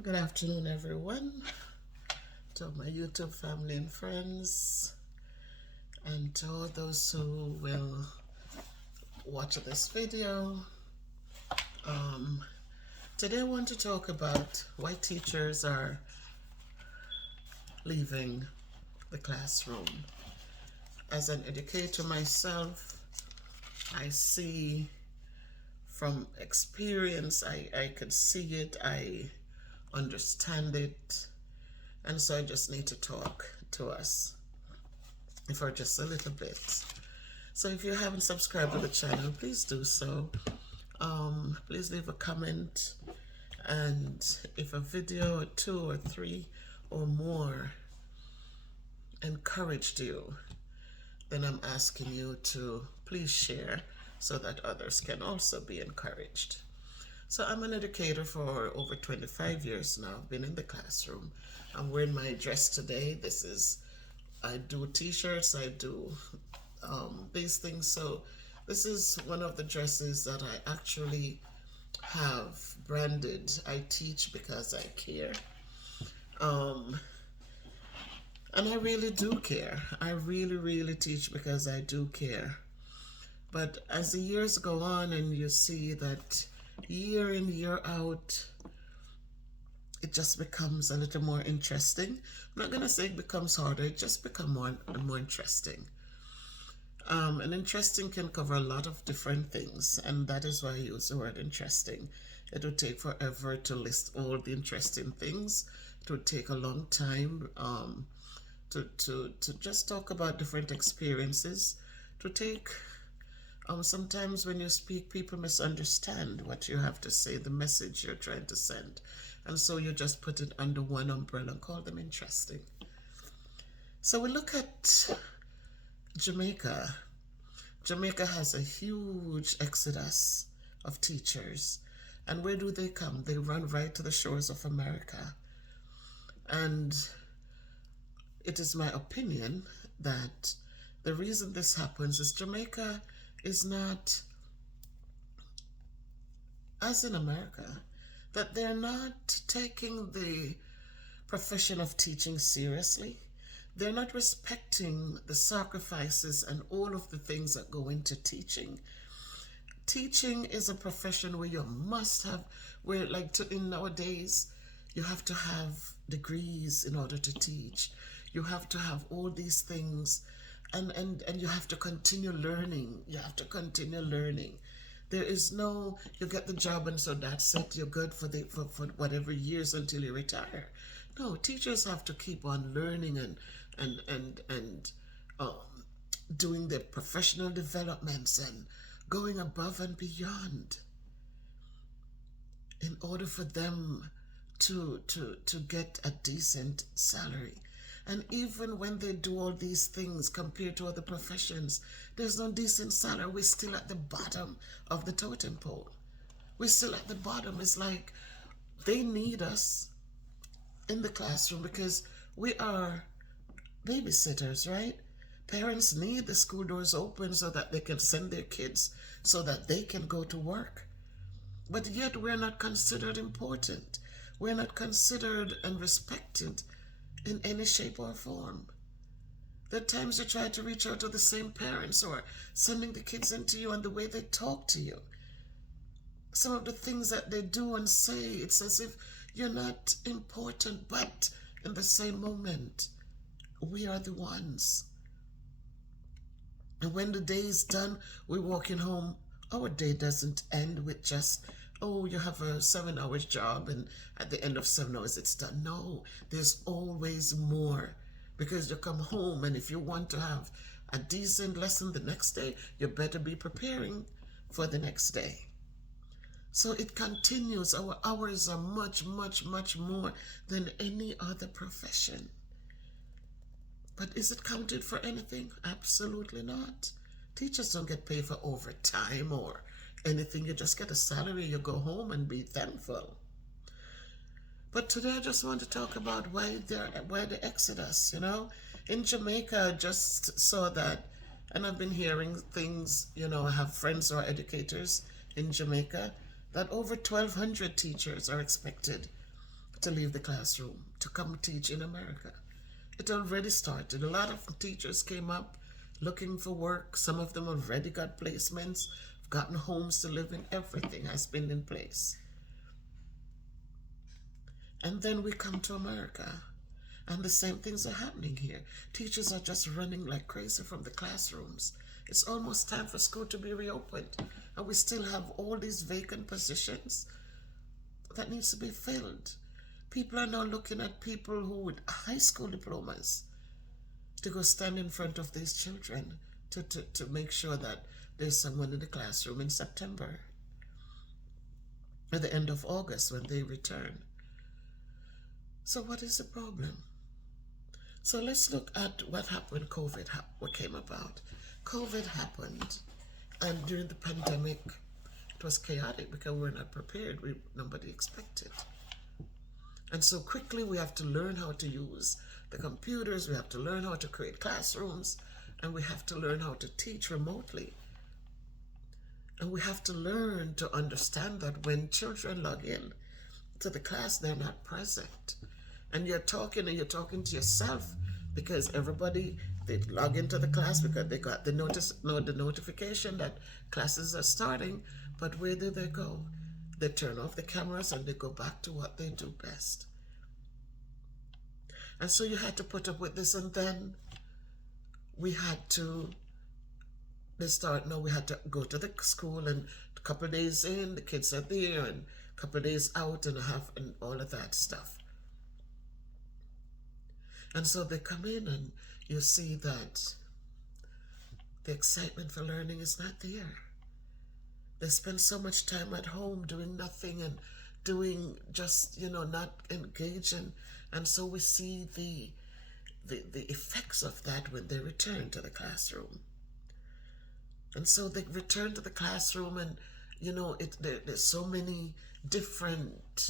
Good afternoon, everyone, to my YouTube family and friends, and to all those who will watch this video. Um, Today, I want to talk about why teachers are leaving the classroom. As an educator myself, I see from experience, I could see it, I understand it, and so I just need to talk to us for just a little bit. So if you haven't subscribed to the channel, please do so. Please leave a comment, and if a video or two or three or more encouraged you, then I'm asking you to please share so that others can also be encouraged. So I'm an educator for over 25 years now. I've been in the classroom. I'm wearing my dress today. I do t-shirts, I do these things. So this is one of the dresses that I actually have branded. I teach because I care. And I really do care. I really teach because I do care. But as the years go on and you see that year in, year out, it just becomes a little more interesting. I'm not going to say it becomes harder, it just becomes more interesting. And interesting can cover a lot of different things, and that is why I use the word interesting. It would take forever to list all the interesting things. It would take a long time to just talk about different experiences. To take sometimes when you speak, people misunderstand what you have to say, the message you're trying to send, and so you just put it under one umbrella and call them interesting. So we look at Jamaica. Jamaica has a huge exodus of teachers. And where do they come? They run right to the shores of America. And it is my opinion that the reason this happens is Jamaica is not, as in America, that they're not taking the profession of teaching seriously. They're not respecting the sacrifices and all of the things that go into teaching. Teaching is a profession where you must have, in nowadays, you have to have degrees in order to teach. You have to have all these things, and you have to continue learning. You have to continue learning. There is no, you get the job and so that's it. You're good for whatever years until you retire. No, teachers have to keep on learning and doing their professional developments and going above and beyond in order for them to get a decent salary. And even when they do all these things compared to other professions, there's no decent salary. We're still at the bottom of the totem pole. We're still at the bottom. It's like they need us in the classroom because we are babysitters, right? Parents need the school doors open so that they can send their kids so that they can go to work. But yet we're not considered important. We're not considered and respected in any shape or form. There are times you try to reach out to the same parents or sending the kids into you and the way they talk to you. Some of the things that they do and say, it's as if you're not important, but in the same moment, we are the ones. And when the day is done, we're walking home. Our day doesn't end with just, oh, you have a 7 hours job and at the end of 7 hours it's done. No, there's always more because you come home and if you want to have a decent lesson the next day, you better be preparing for the next day. So it continues. Our hours are much more than any other profession. But is it counted for anything? Absolutely not. Teachers don't get paid for overtime or anything. You just get a salary, you go home and be thankful. But today I just want to talk about why the exodus, In Jamaica, I just saw that, and I've been hearing things, I have friends who are educators in Jamaica, that over 1,200 teachers are expected to leave the classroom to come teach in America. It already started. A lot of teachers came up looking for work. Some of them already got placements, gotten homes to live in. Everything has been in place. And then we come to America, and the same things are happening here. Teachers are just running like crazy from the classrooms. It's almost time for school to be reopened, and we still have all these vacant positions that needs to be filled. People are now looking at people who with high school diplomas to go stand in front of these children to make sure that there's someone in the classroom in September, at the end of August when they return. So what is the problem? So let's look at what happened when COVID what came about. COVID happened, and during the pandemic, it was chaotic because we were not prepared. Nobody expected. And so quickly we have to learn how to use the computers, we have to learn how to create classrooms, and we have to learn how to teach remotely. And we have to learn to understand that when children log in to the class, they're not present. And you're talking to yourself, because everybody, they log into the class because they got the notification that classes are starting, but where do they go? They turn off the cameras and they go back to what they do best. And so you had to put up with this, and then we had to we had to go to the school, and a couple of days in, the kids are there, and a couple of days out and all of that stuff. And so they come in, and you see that the excitement for learning is not there. They spend so much time at home doing nothing and doing just, not engaging. And so we see the effects of that when they return to the classroom. And so they return to the classroom, and, there's so many different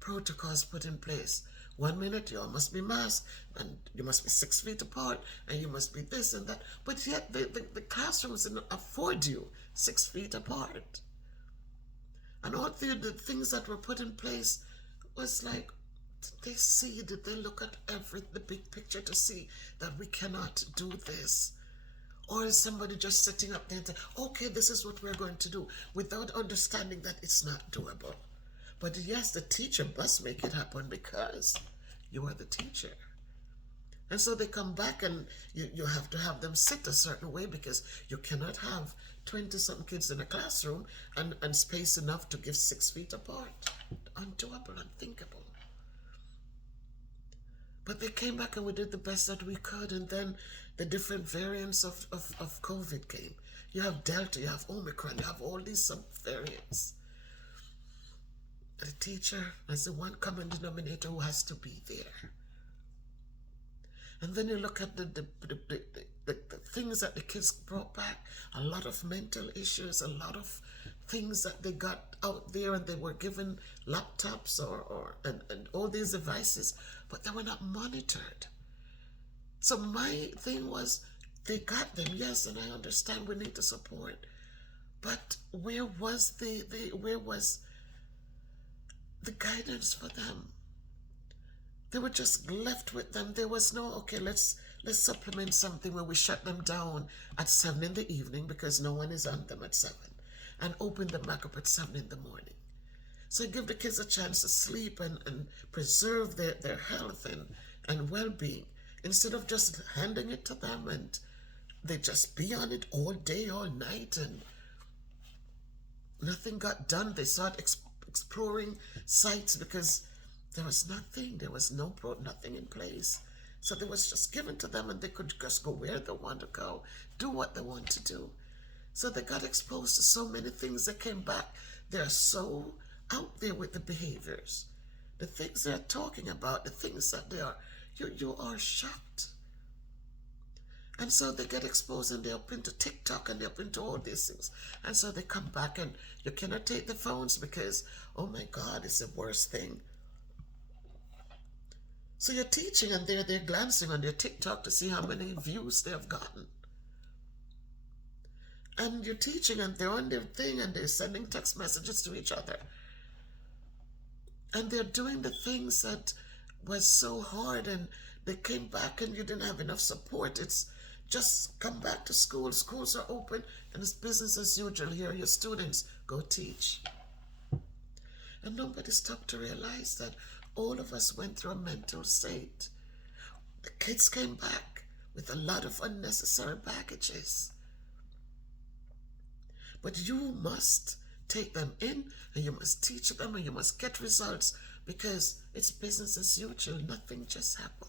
protocols put in place. 1 minute you all must be masked, and you must be 6 feet apart, and you must be this and that. But yet the classrooms didn't afford you 6 feet apart. And all the things that were put in place was like, did they look at the big picture to see that we cannot do this? Or is somebody just sitting up there and saying, okay, this is what we're going to do, without understanding that it's not doable? But yes, the teacher must make it happen because you are the teacher. And so they come back, and you have to have them sit a certain way, because you cannot have 20-something kids in a classroom and space enough to give 6 feet apart. Undoable, unthinkable. But they came back, and we did the best that we could, and then the different variants of COVID came. You have Delta, you have Omicron, you have all these sub-variants. The teacher is the one common denominator who has to be there. And then you look at the things that the kids brought back, a lot of mental issues, a lot of things that they got out there, and they were given laptops and all these devices, but they were not monitored. So my thing was, they got them, yes, and I understand we need to support, but where was the guidance for them? They were just left with them. There was no, okay, let's supplement something where we shut them down at 7 in the evening because no one is on them at 7, and open them back up at 7 in the morning. So give the kids a chance to sleep and preserve their health and well-being, instead of just handing it to them and they just be on it all day, all night, and nothing got done. They started exploring sites because there was nothing. There was nothing in place. So it was just given to them, and they could just go where they want to go, do what they want to do. So they got exposed to so many things that came back. They're so out there with the behaviors, the things they're talking about, the things that they are. You are shocked. And so they get exposed, and they're up into TikTok, and they're up into all these things. And so they come back, and you cannot take the phones because, oh my God, it's the worst thing. So you're teaching, and they're glancing on their TikTok to see how many views they have gotten. And you're teaching, and they're on their thing, and they're sending text messages to each other. And they're doing the things that was so hard, and they came back and you didn't have enough support. It's just come back to school. Schools are open and it's business as usual. Here are your students. Go teach. And nobody stopped to realize that all of us went through a mental state. The kids came back with a lot of unnecessary baggages. But you must take them in and you must teach them and you must get results because it's business as usual. Nothing just happened.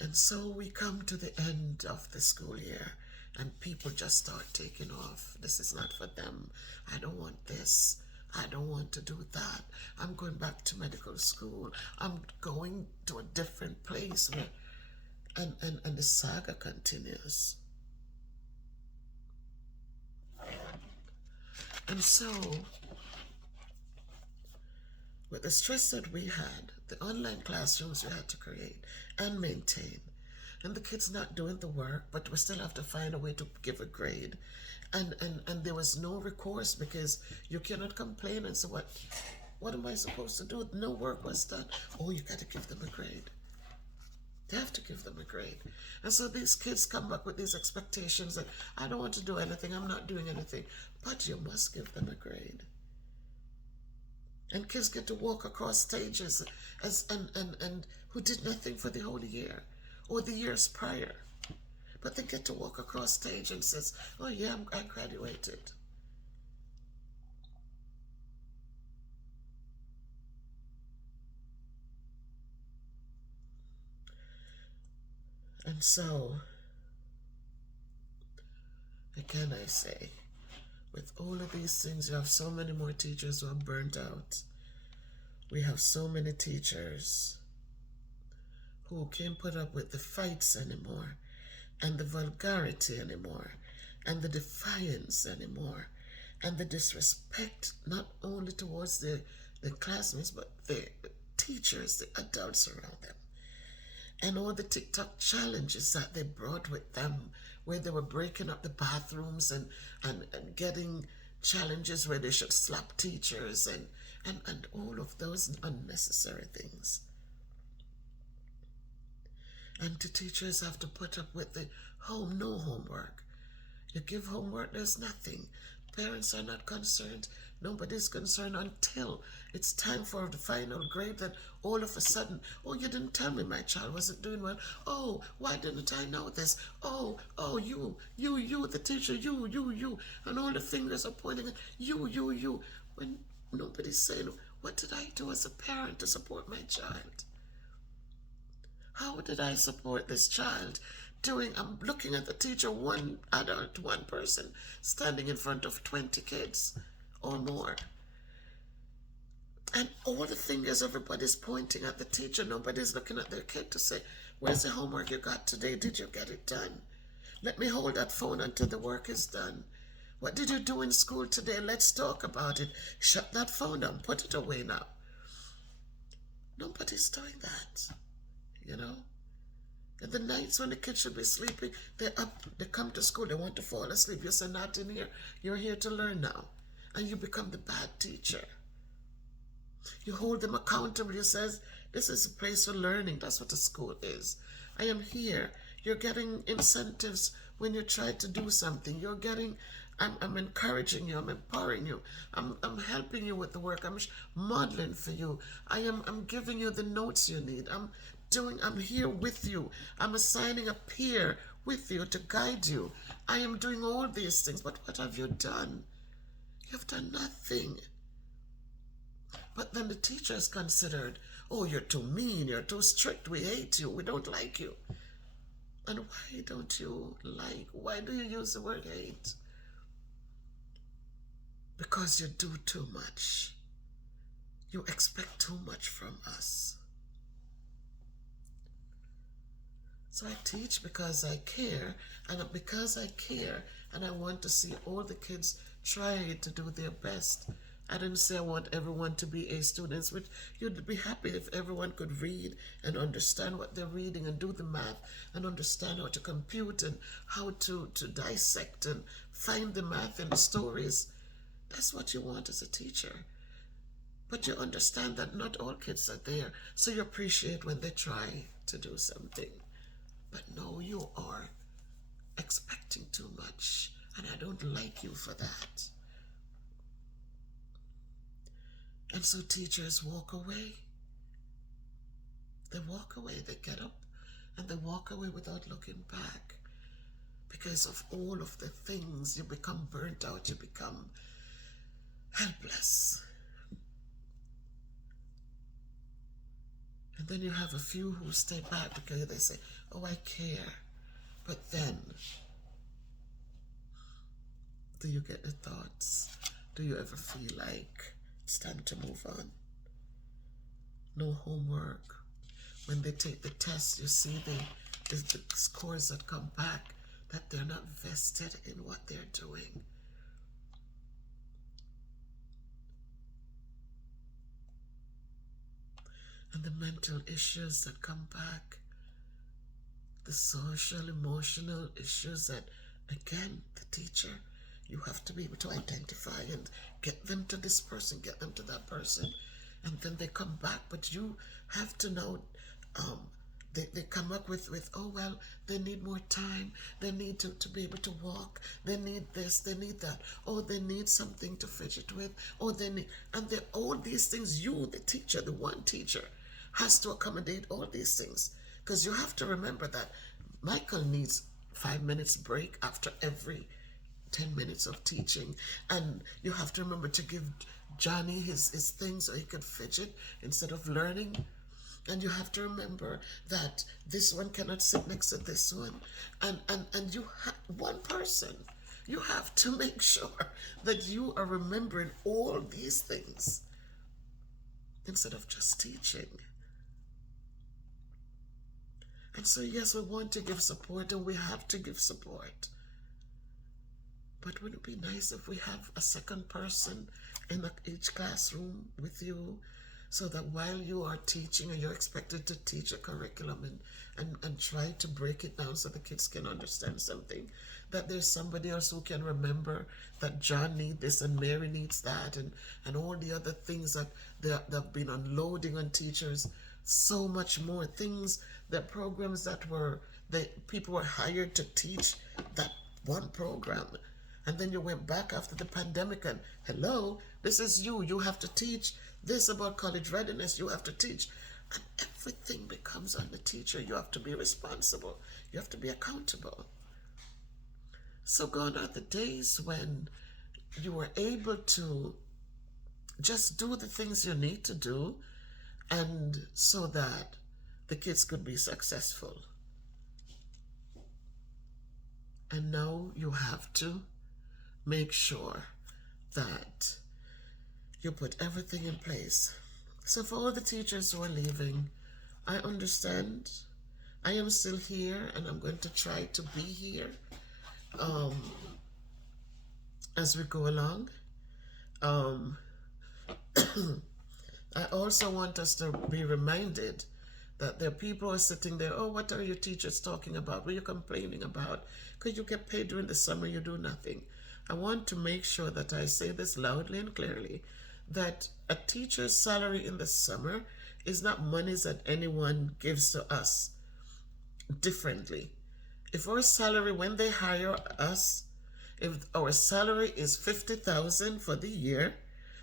And so we come to the end of the school year and people just start taking off. This is not for them. I don't want this. I don't want to do that. I'm going back to medical school. I'm going to a different place where and the saga continues. And so, with the stress that we had, the online classrooms we had to create and maintain, and the kids not doing the work, but we still have to find a way to give a grade. And there was no recourse because you cannot complain and say, what am I supposed to do? No work was done. Oh, you got to give them a grade. They have to give them a grade. And so these kids come back with these expectations that I don't want to do anything, I'm not doing anything. But you must give them a grade. And kids get to walk across stages and who did nothing for the whole year or the years prior. But they get to walk across stage and says, oh yeah, I graduated. And so, again I say, with all of these things, you have so many more teachers who are burnt out. We have so many teachers who can't put up with the fights anymore, and the vulgarity anymore, and the defiance anymore, and the disrespect not only towards the classmates, but the teachers, the adults around them. And all the TikTok challenges that they brought with them, where they were breaking up the bathrooms and getting challenges where they should slap teachers and all of those unnecessary things. And the teachers have to put up with the no homework. You give homework, there's nothing. Parents are not concerned. Nobody's concerned until it's time for the final grade. That all of a sudden, oh, you didn't tell me my child wasn't doing well. Oh, why didn't I know this? Oh, you, the teacher, you. And all the fingers are pointing at you. When nobody's saying, what did I do as a parent to support my child? How did I support this child? I'm looking at the teacher, one adult, one person, standing in front of 20 kids or more. And all the fingers, everybody's pointing at the teacher. Nobody's looking at their kid to say, where's the homework you got today? Did you get it done? Let me hold that phone until the work is done. What did you do in school today? Let's talk about it. Shut that phone down. Put it away now. Nobody's doing that, you know? And the nights when the kids should be sleeping, they're up, they come to school, they want to fall asleep. You say, not in here. You're here to learn now. And you become the bad teacher. You hold them accountable. You says, this is a place for learning. That's what a school is. I am here. You're getting incentives when you try to do something. I'm encouraging you. I'm empowering you. I'm helping you with the work. I'm modeling for you. I'm giving you the notes you need. I'm here with you. I'm assigning a peer with you to guide you. I am doing all these things. But what have you done? You've done nothing. But then the teacher is considered, oh, you're too mean, you're too strict, we hate you, we don't like you. And why don't you like? Why do you use the word hate? Because you do too much. You expect too much from us. So I teach because I care, and because I care, and I want to see all the kids try to do their best. I didn't say I want everyone to be A students, which you'd be happy if everyone could read and understand what they're reading and do the math and understand how to compute and how to dissect and find the math in the stories. That's what you want as a teacher. But you understand that not all kids are there, so you appreciate when they try to do something. But no, you are expecting too much, and I don't like you for that. And so teachers walk away. They walk away, they get up, and they walk away without looking back. Because of all of the things, you become burnt out, you become helpless. And then you have a few who stay back because they say, oh, I care. But then, do you get the thoughts? Do you ever feel like it's time to move on? No homework. When they take the test, you see the scores that come back, that they're not vested in what they're doing. And the mental issues that come back, the social, emotional issues that, again, the teacher, you have to be able to identify and get them to this person, get them to that person, and then they come back. But you have to know, they come up with, oh, well, they need more time, they need to be able to walk, they need this, they need that, oh, they need something to fidget with, oh, they need, and then all these things, you, the teacher, the one teacher, has to accommodate all these things. Because you have to remember that Michael needs 5 minutes break after every 10 minutes of teaching. And you have to remember to give Johnny his thing so he could fidget instead of learning. And you have to remember that this one cannot sit next to this one. And you have one person. You have to make sure that you are remembering all these things instead of just teaching. And so, yes, we want to give support, and we have to give support. But wouldn't it be nice if we have a second person in each classroom with you, so that while you are teaching and you're expected to teach a curriculum and try to break it down so the kids can understand something, that there's somebody else who can remember that John needs this and Mary needs that, and all the other things that they've been unloading on teachers. So much more things, that programs that people were hired to teach that one program. And then you went back after the pandemic and, hello, this is you have to teach this about college readiness, you have to teach. And everything becomes on the teacher. You have to be responsible. You have to be accountable. So gone are the days when you were able to just do the things you need to do, and so that the kids could be successful. And now you have to make sure that you put everything in place. So for all the teachers who are leaving, I understand. I am still here, and I'm going to try to be here as we go along. I also want us to be reminded that there are people who are sitting there, oh, what are your teachers talking about? What are you complaining about? Because you get paid during the summer, you do nothing. I want to make sure that I say this loudly and clearly, that a teacher's salary in the summer is not monies that anyone gives to us differently. If our salary, when they hire us, if our salary is $50,000 for the year,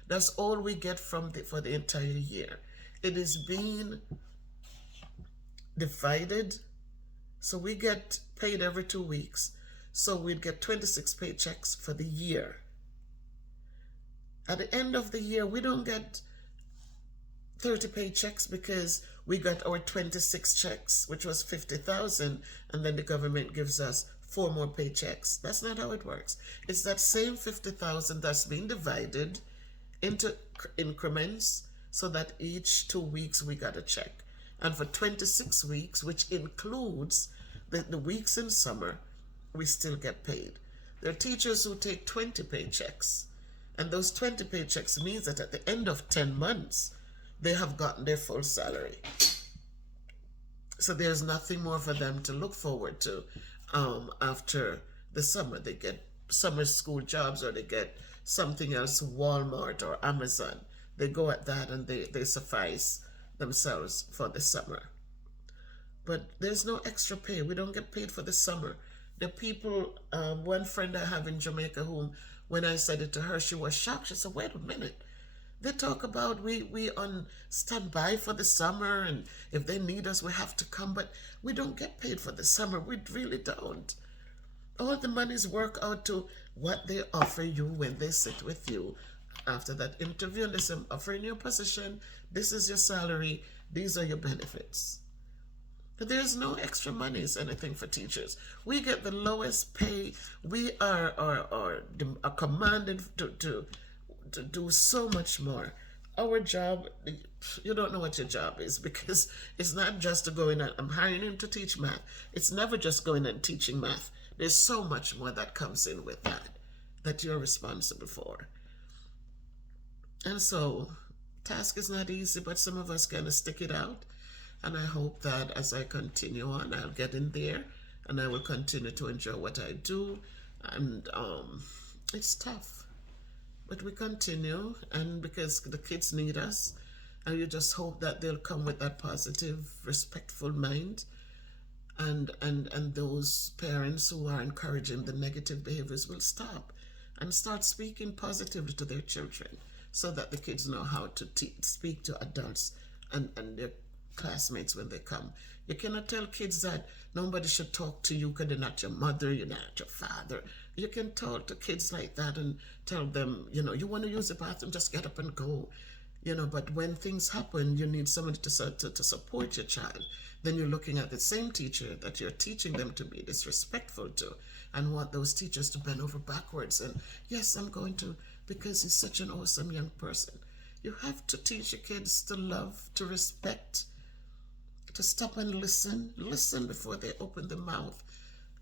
that's all we get for the entire year. It is being divided, so we get paid every 2 weeks. So we'd get 26 paychecks for the year. At the end of the year, we don't get 30 paychecks because we got our 26 checks, which was 50,000, and then the government gives us 4 more paychecks. That's not how it works. It's that same 50,000 that's being divided into increments, so that each 2 weeks we got a check. And for 26 weeks, which includes the weeks in summer, we still get paid. There are teachers who take 20 paychecks, and those 20 paychecks means that at the end of 10 months, they have gotten their full salary. So there's nothing more for them to look forward to after the summer. They get summer school jobs, or they get something else, Walmart or Amazon. They go at that and they suffice themselves for the summer. But there's no extra pay. We don't get paid for the summer. The people, one friend I have in Jamaica, whom when I said it to her, she was shocked. She said, "Wait a minute. They talk about we on standby for the summer, and if they need us, we have to come, but we don't get paid for the summer. We really don't. All the monies work out to what they offer you when they sit with you after that interview, and they say, I'm offering you a position, this is your salary, these are your benefits." But there's no extra monies, anything for teachers. We get the lowest pay. We are commanded to do so much more. Our job, you don't know what your job is, because it's not just to go in and I'm hiring him to teach math. It's never just going and teaching math. There's so much more that comes in with that you're responsible for. And so, task is not easy, but some of us gonna stick it out. And I hope that as I continue on, I'll get in there and I will continue to enjoy what I do. And it's tough, but we continue, and because the kids need us, and you just hope that they'll come with that positive, respectful mind, and those parents who are encouraging the negative behaviors will stop and start speaking positively to their children, so that the kids know how to speak to adults and their classmates when they come. You cannot tell kids that nobody should talk to you because they're not your mother, you're not your father. You can talk to kids like that and tell them, you want to use the bathroom, just get up and go. But when things happen, you need somebody to support your child. Then you're looking at the same teacher that you're teaching them to be disrespectful to, and want those teachers to bend over backwards. And yes, I'm going to, because he's such an awesome young person. You have to teach your kids to love, to respect, to stop and listen before they open their mouth,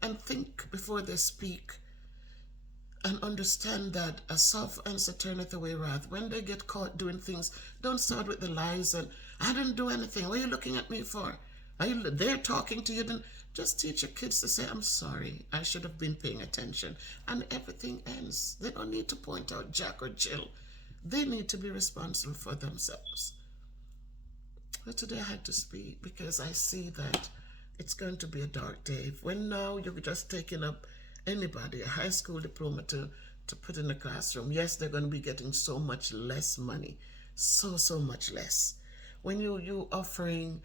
and think before they speak, and understand that a soft answer turneth away wrath. When they get caught doing things, don't start with the lies and, "I didn't do anything. What are you looking at me for? They're talking to you." Then just teach your kids to say, "I'm sorry. I should have been paying attention." And everything ends. They don't need to point out Jack or Jill. They need to be responsible for themselves. But today I had to speak because I see that it's going to be a dark day. When now you're just taking up anybody, a high school diploma, to put in the classroom. Yes, they're going to be getting so much less money. So much less. When you offering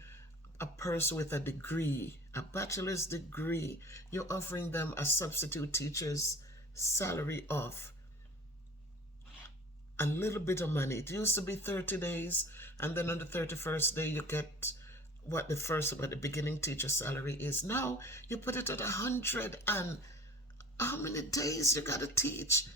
a person with a degree, a bachelor's degree, you're offering them a substitute teacher's salary of a little bit of money. It used to be 30 days, and then on the 31st day you get what the beginning teacher salary is. Now you put it at 100, and how many days you gotta teach?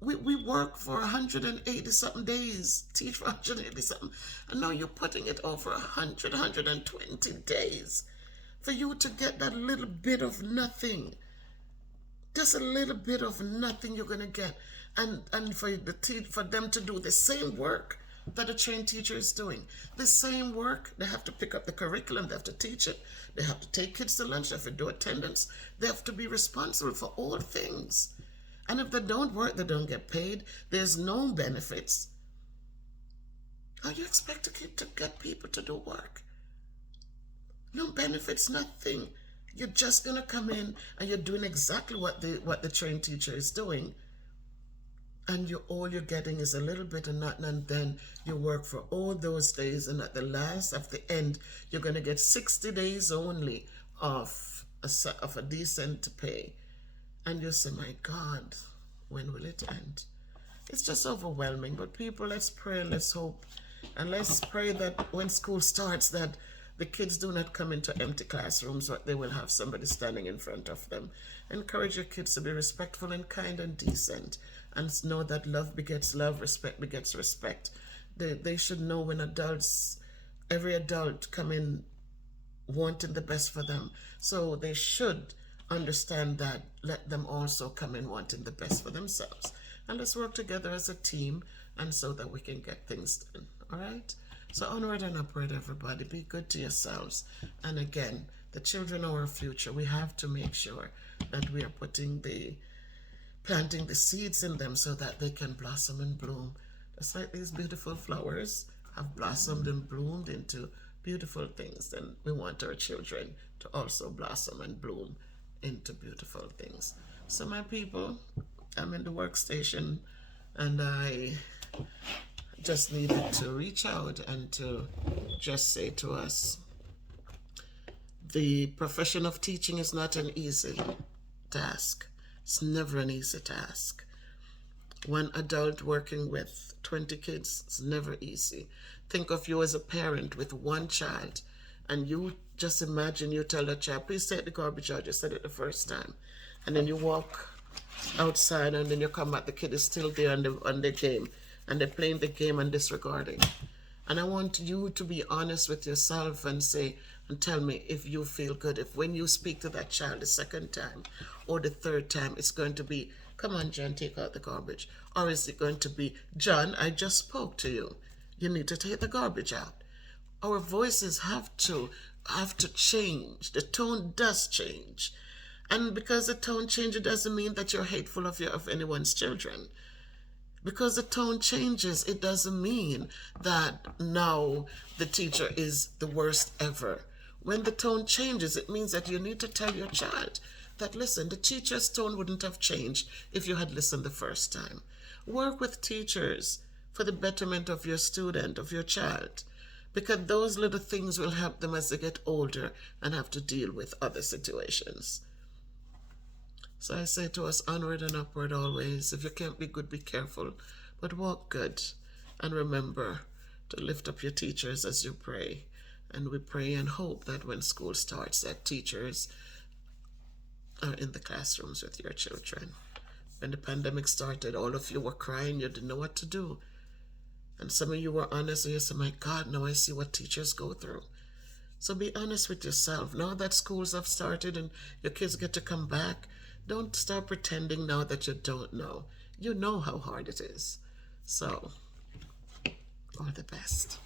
We work for 180 something days, teach for 180 something, and now you're putting it over 120 days for you to get that little bit of nothing. Just a little bit of nothing you're gonna get, and for them to do the same work that a trained teacher is doing. The same work. They have to pick up the curriculum, they have to teach it, they have to take kids to lunch, they have to do attendance, they have to be responsible for all things. And if they don't work, they don't get paid. There's no benefits. How you expect to get people to do work? No benefits, nothing. You're just gonna come in and you're doing exactly what the trained teacher is doing, and all you're getting is a little bit of nothing, and then you work for all those days, and at the end, you're gonna get 60 days only of a decent pay, and you say, "My God, when will it end?" It's just overwhelming. But people, let's pray, let's hope, and let's pray that when school starts, that the kids do not come into empty classrooms, but they will have somebody standing in front of them. Encourage your kids to be respectful and kind and decent, and know that love begets love, respect begets respect. They should know when every adult come in wanting the best for them. So they should understand that, let them also come in wanting the best for themselves. And let's work together as a team, and so that we can get things done. All right? So onward and upward, everybody. Be good to yourselves. And again, the children are our future. We have to make sure that we are putting the planting the seeds in them so that they can blossom and bloom. Just like these beautiful flowers have blossomed and bloomed into beautiful things, then we want our children to also blossom and bloom into beautiful things. So, my people, I'm in the workstation and I just needed to reach out and to just say to us, the profession of teaching is not an easy task. It's never an easy task. One adult working with 20 kids is never easy. Think of you as a parent with one child, and you just imagine you tell that child, please take the garbage out. You said it the first time. And then you walk outside, and then you come back, the kid is still there on the game, and they're playing the game and disregarding. And I want you to be honest with yourself and say, and tell me if you feel good. If when you speak to that child the second time or the third time, it's going to be, come on, John, take out the garbage. Or is it going to be, John, I just spoke to you. You need to take the garbage out. Our voices have to change. The tone does change. And because the tone changes doesn't mean that you're hateful of anyone's children. Because the tone changes, it doesn't mean that now the teacher is the worst ever. When the tone changes, it means that you need to tell your child that, listen, the teacher's tone wouldn't have changed if you had listened the first time. Work with teachers for the betterment of your student, of your child, because those little things will help them as they get older and have to deal with other situations. So I say to us, onward and upward always. If you can't be good, be careful, but walk good. And remember to lift up your teachers as you pray. And we pray and hope that when school starts, that teachers are in the classrooms with your children. When the pandemic started, all of you were crying, you didn't know what to do. And some of you were honest and you said, my God, now I see what teachers go through. So be honest with yourself. Now that schools have started and your kids get to come back, don't start pretending now that you don't know. You know how hard it is. So, all the best.